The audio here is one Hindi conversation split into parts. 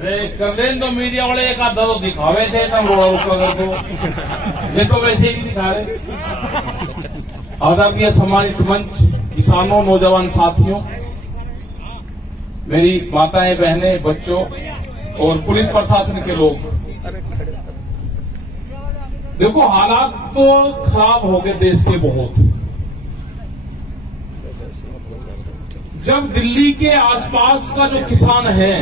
कर तो मीडिया वाले एक आधा तो दिखावे थे तम रोड़ा रुका कर ये तो वैसे ही दिखा रहे। आदरणीय सम्मानित मंच, किसानों, नौजवान साथियों, मेरी माताएं, बहनें, बच्चों और पुलिस प्रशासन के लोग, देखो हालात तो खराब हो गए देश के बहुत। जब दिल्ली के आसपास का जो किसान है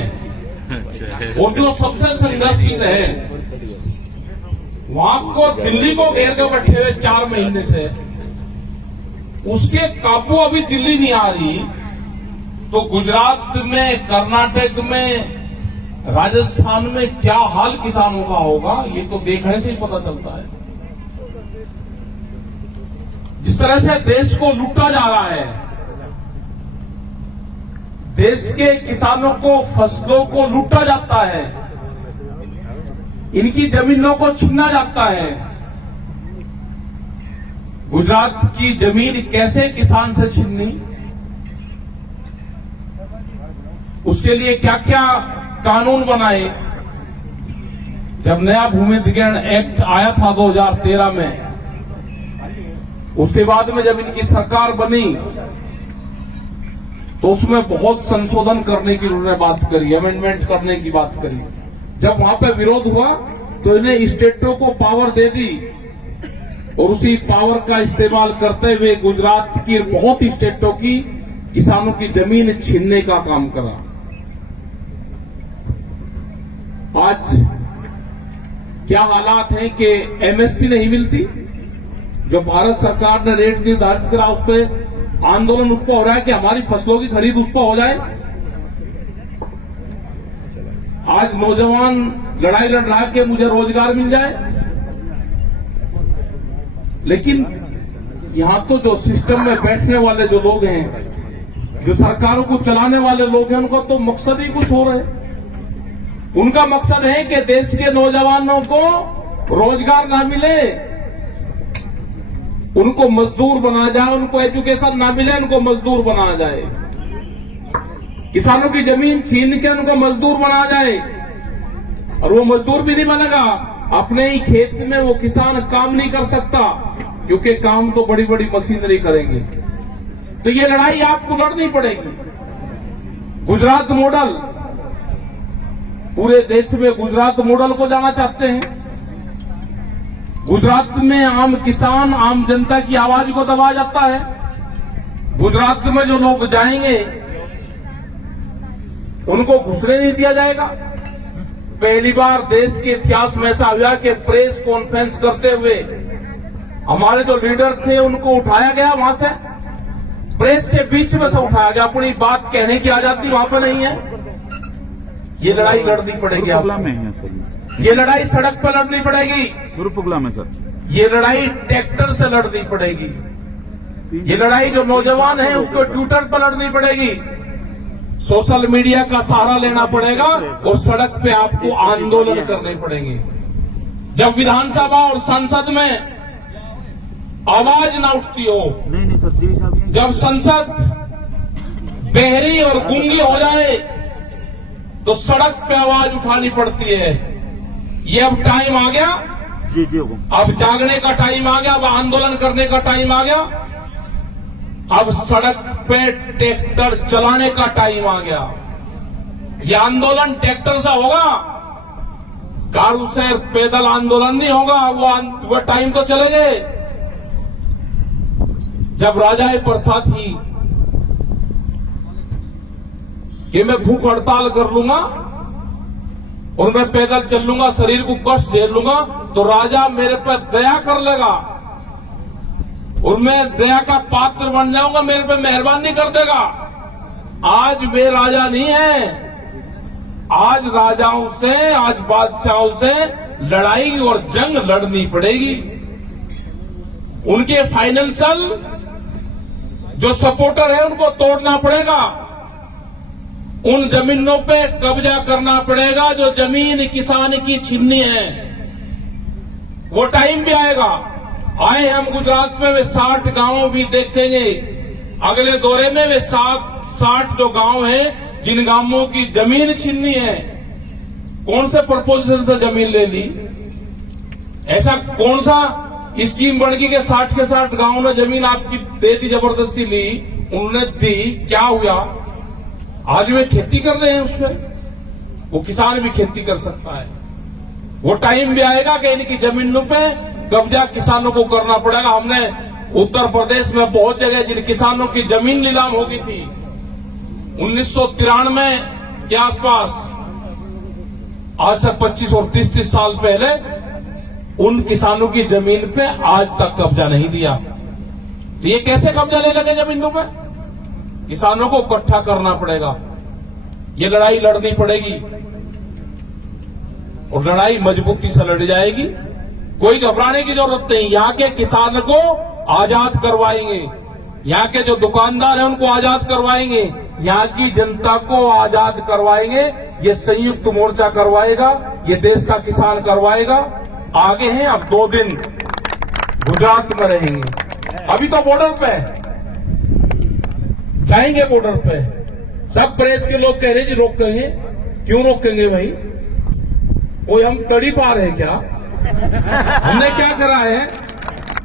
और जो सबसे संघर्षशील है, वहां को दिल्ली को घेर कर बैठे हुए 4 महीने से, उसके काबू अभी दिल्ली नहीं आ रही, तो गुजरात में, कर्नाटक में, राजस्थान में क्या हाल किसानों का होगा, ये तो देखने से ही पता चलता है। जिस तरह से देश को लूटा जा रहा है, देश के किसानों को, फसलों को लूटा जाता है, इनकी जमीनों को छीना जाता है। गुजरात की जमीन कैसे किसान से छीनी, उसके लिए क्या क्या कानून बनाए। जब नया भूमि अधिग्रहण एक्ट आया था 2013 में, उसके बाद में जब इनकी सरकार बनी तो उसमें बहुत संशोधन करने की उन्होंने बात करी, अमेंडमेंट करने की बात करी। जब वहां पे विरोध हुआ तो इन्हें स्टेटों को पावर दे दी और उसी पावर का इस्तेमाल करते हुए गुजरात की बहुत स्टेटों की किसानों की जमीन छीनने का काम करा। आज क्या हालात हैं कि एमएसपी नहीं मिलती, जो भारत सरकार ने रेट निर्धारित करा उस पर आंदोलन उस पर हो रहा है कि हमारी फसलों की खरीद उस पर हो जाए। आज नौजवान लड़ाई लड़ रहा है कि मुझे रोजगार मिल जाए, लेकिन यहां तो जो सिस्टम में बैठने वाले जो लोग हैं, जो सरकारों को चलाने वाले लोग हैं, उनका तो मकसद ही कुछ और है। उनका मकसद है कि देश के नौजवानों को रोजगार ना मिले, उनको मजदूर बनाया जाए, उनको एजुकेशन ना मिले, उनको मजदूर बनाया जाए। किसानों की जमीन छीन के उनको मजदूर बनाया जाए, और वो मजदूर भी नहीं बनेगा, अपने ही खेत में वो किसान काम नहीं कर सकता, क्योंकि काम तो बड़ी बड़ी मशीनरी करेंगे। तो ये लड़ाई आपको लड़नी पड़ेगी। गुजरात मॉडल, पूरे देश में गुजरात मॉडल को जाना चाहते हैं। गुजरात में आम किसान, आम जनता की आवाज को दबाया जाता है। गुजरात में जो लोग जाएंगे उनको घुसने नहीं दिया जाएगा। पहली बार देश के इतिहास में ऐसा हुआ कि प्रेस कॉन्फ्रेंस करते हुए हमारे जो लीडर थे उनको उठाया गया, वहां से प्रेस के बीच में से उठाया गया। अपनी बात कहने की आजादी वहां पर नहीं है। ये लड़ाई लड़नी पड़ेगी। ये लड़ाई सड़क पर लड़नी पड़ेगी। में सर, ये लड़ाई ट्रैक्टर से लड़नी पड़ेगी। ये लड़ाई जो नौजवान है उसको ट्विटर पर लड़नी पड़ेगी, सोशल मीडिया का सहारा लेना पड़ेगा, और सड़क पे आपको आंदोलन करने पड़ेंगे। जब विधानसभा और संसद में आवाज ना उठती हो, नहीं सर, जब संसद बहरी और गूंगी हो जाए तो सड़क पे आवाज उठानी पड़ती है। ये अब टाइम आ गया, जी, अब जागने का टाइम आ गया, अब आंदोलन करने का टाइम आ गया, अब सड़क पे ट्रैक्टर चलाने का टाइम आ गया। ये आंदोलन ट्रैक्टर से होगा, कारू से पैदल आंदोलन नहीं होगा। वो टाइम तो चले गए जब राजाई प्रथा थी कि मैं भूख हड़ताल कर लूंगा और मैं पैदल चल लूंगा, शरीर को कष्ट झेल लूंगा, तो राजा मेरे पर दया कर लेगा और मैं दया का पात्र बन जाऊंगा, मेरे पे मेहरबानी कर देगा। आज वे राजा नहीं है। आज राजाओं से, आज बादशाहों से लड़ाई और जंग लड़नी पड़ेगी। उनके फाइनेंशियल जो सपोर्टर है उनको तोड़ना पड़ेगा, उन जमीनों पे कब्जा करना पड़ेगा जो जमीन किसान की छीननी है। वो टाइम भी आएगा। आए हम गुजरात में, वे 60 गांव भी देखेंगे। अगले दौरे में वे 60 जो गांव हैं जिन गांवों की जमीन छीननी है, कौन से प्रपोजल से जमीन ले ली? ऐसा कौन सा स्कीम बन गई कि 60 के 60 गांव में जमीन आपकी दे दी, जबरदस्ती ली, उन्होंने दी, क्या हुआ? आज वे खेती कर रहे हैं उसमें, वो किसान भी खेती कर सकता है। वो टाइम भी आएगा कि इनकी जमीनों पे कब्जा किसानों को करना पड़ेगा। हमने उत्तर प्रदेश में बहुत जगह जिन किसानों की जमीन नीलाम हो गई थी 1993 के आसपास, आज से 25 और 30 साल पहले, उन किसानों की जमीन पे आज तक कब्जा नहीं दिया। तो ये कैसे कब्जा ले लगे जमीनों पे? किसानों को इकट्ठा करना पड़ेगा, ये लड़ाई लड़नी पड़ेगी और लड़ाई मजबूती से लड़ी जाएगी। कोई घबराने की जरूरत नहीं। यहाँ के किसान को आजाद करवाएंगे, यहाँ के जो दुकानदार हैं उनको आजाद करवाएंगे, यहाँ की जनता को आजाद करवाएंगे। ये संयुक्त मोर्चा करवाएगा, ये देश का किसान करवाएगा। आगे हैं, अब 2 दिन गुजरात में रहेंगे। अभी तो बॉर्डर पे जाएंगे, बॉर्डर पे सब प्रेस के लोग कह रहे जी रोकेंगे। क्यों रोकेंगे भाई? कोई हम तड़ी पार है क्या? हमने क्या करा है?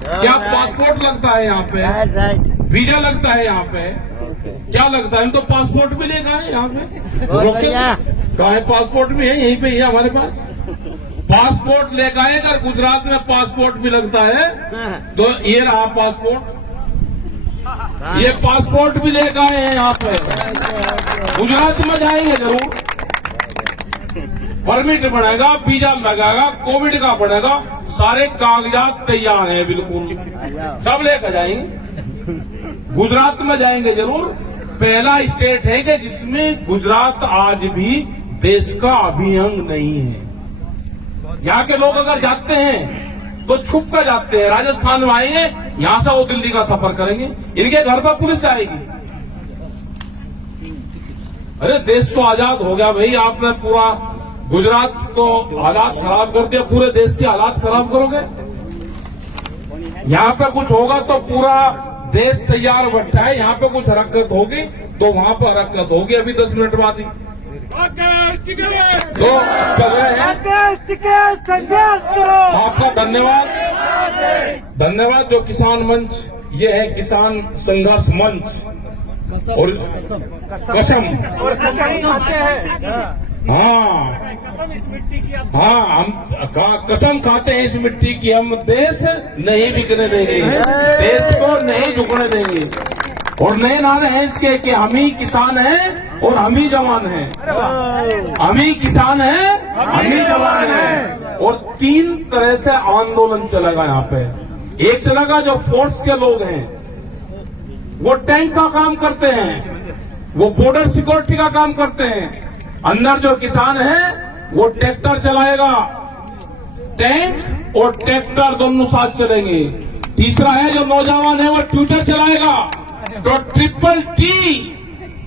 क्या पासपोर्ट लगता है यहाँ पे? वीजा लगता है यहाँ पे? क्या लगता है? हम तो पासपोर्ट भी लेकर आए यहाँ पे। रोके कहा है? पासपोर्ट भी है यहीं पे, है हमारे पास। पासपोर्ट लेकर आए। अगर गुजरात में पासपोर्ट भी लगता है तो ये रहा पासपोर्ट, ये पासपोर्ट भी लेकर आए हैं यहाँ पे। गुजरात में जाएंगे जरूर, परमिट बनेगा, वीजा लगेगा, कोविड का बनेगा, सारे कागजात तैयार हैं बिल्कुल, सब लेकर जाएंगे। गुजरात में जाएंगे जरूर। पहला स्टेट है कि जिसमें गुजरात आज भी देश का अभिअंग नहीं है। यहाँ के लोग अगर जाते हैं तो छुप कर जाते हैं। राजस्थान में आएंगे, यहां से वो दिल्ली का सफर करेंगे, इनके घर पर पुलिस आएगी। अरे देश तो आजाद हो गया भाई, आपने पूरा गुजरात को हालात खराब कर दिया, पूरे देश के हालात खराब करोगे? यहाँ पे कुछ होगा तो पूरा देश तैयार बैठा है। यहाँ पे कुछ हरकत होगी तो वहां पर हरकत होगी। अभी 10 मिनट बाद ही तो चल रहे हैं। आपका धन्यवाद, धन्यवाद। जो किसान मंच, ये है किसान संघर्ष मंच और कसम खाते हैं। हाँ हम कसम खाते हैं इस मिट्टी की, हम देश नहीं बिकने देंगे, देश को नहीं झुकने देंगे। और नए नारे हैं इसके कि हम ही किसान हैं और हम ही जवान हैं। हम ही किसान हैं, हम ही जवान हैं। और 3 तरह से आंदोलन चलेगा यहाँ पे। एक चलेगा जो फोर्स के लोग हैं, वो टैंक का काम करते हैं, वो बॉर्डर सिक्योरिटी का काम करते हैं। अंदर जो किसान है वो ट्रैक्टर चलाएगा, टैंक और ट्रैक्टर दोनों साथ चलेंगे। तीसरा है जो नौजवान है वो ट्विटर चलाएगा। तो TTT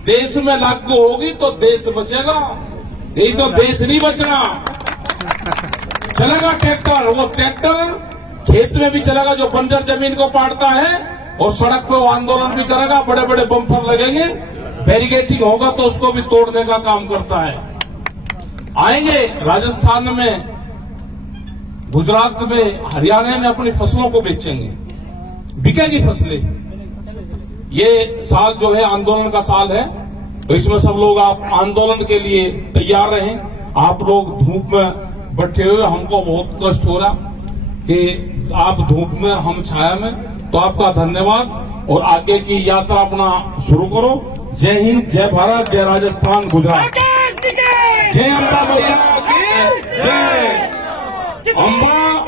देश में लागू होगी तो देश बचेगा, नहीं तो देश नहीं बचना। चलेगा ट्रैक्टर, वो ट्रैक्टर खेत में भी चलेगा जो बंजर जमीन को पाड़ता है, और सड़क पे वो आंदोलन भी करेगा। बड़े बड़े बम्पर लगेंगे, बैरिकेडिंग होगा तो उसको भी तोड़ने का काम करता है। आएंगे राजस्थान में, गुजरात में, हरियाणा में अपनी फसलों को बेचेंगे, बिकेगी फसलें। ये साल जो है आंदोलन का साल है, तो इसमें सब लोग आप आंदोलन के लिए तैयार रहें। आप लोग धूप में बैठे हुए, हमको बहुत कष्ट हो रहा कि आप धूप में, हम छाया में, तो आपका धन्यवाद। और आगे की यात्रा अपना शुरू करो। जय हिंद, जय भारत, जय राजस्थान, गुजरात। जय अम्बा मैया की जय। अम्बा